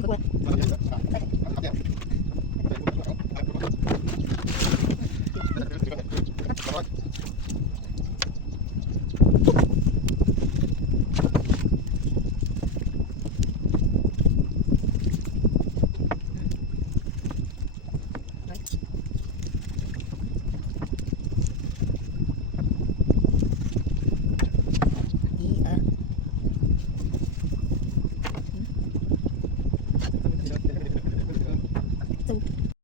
그거야. ಮಾಡ್ತೀನಿ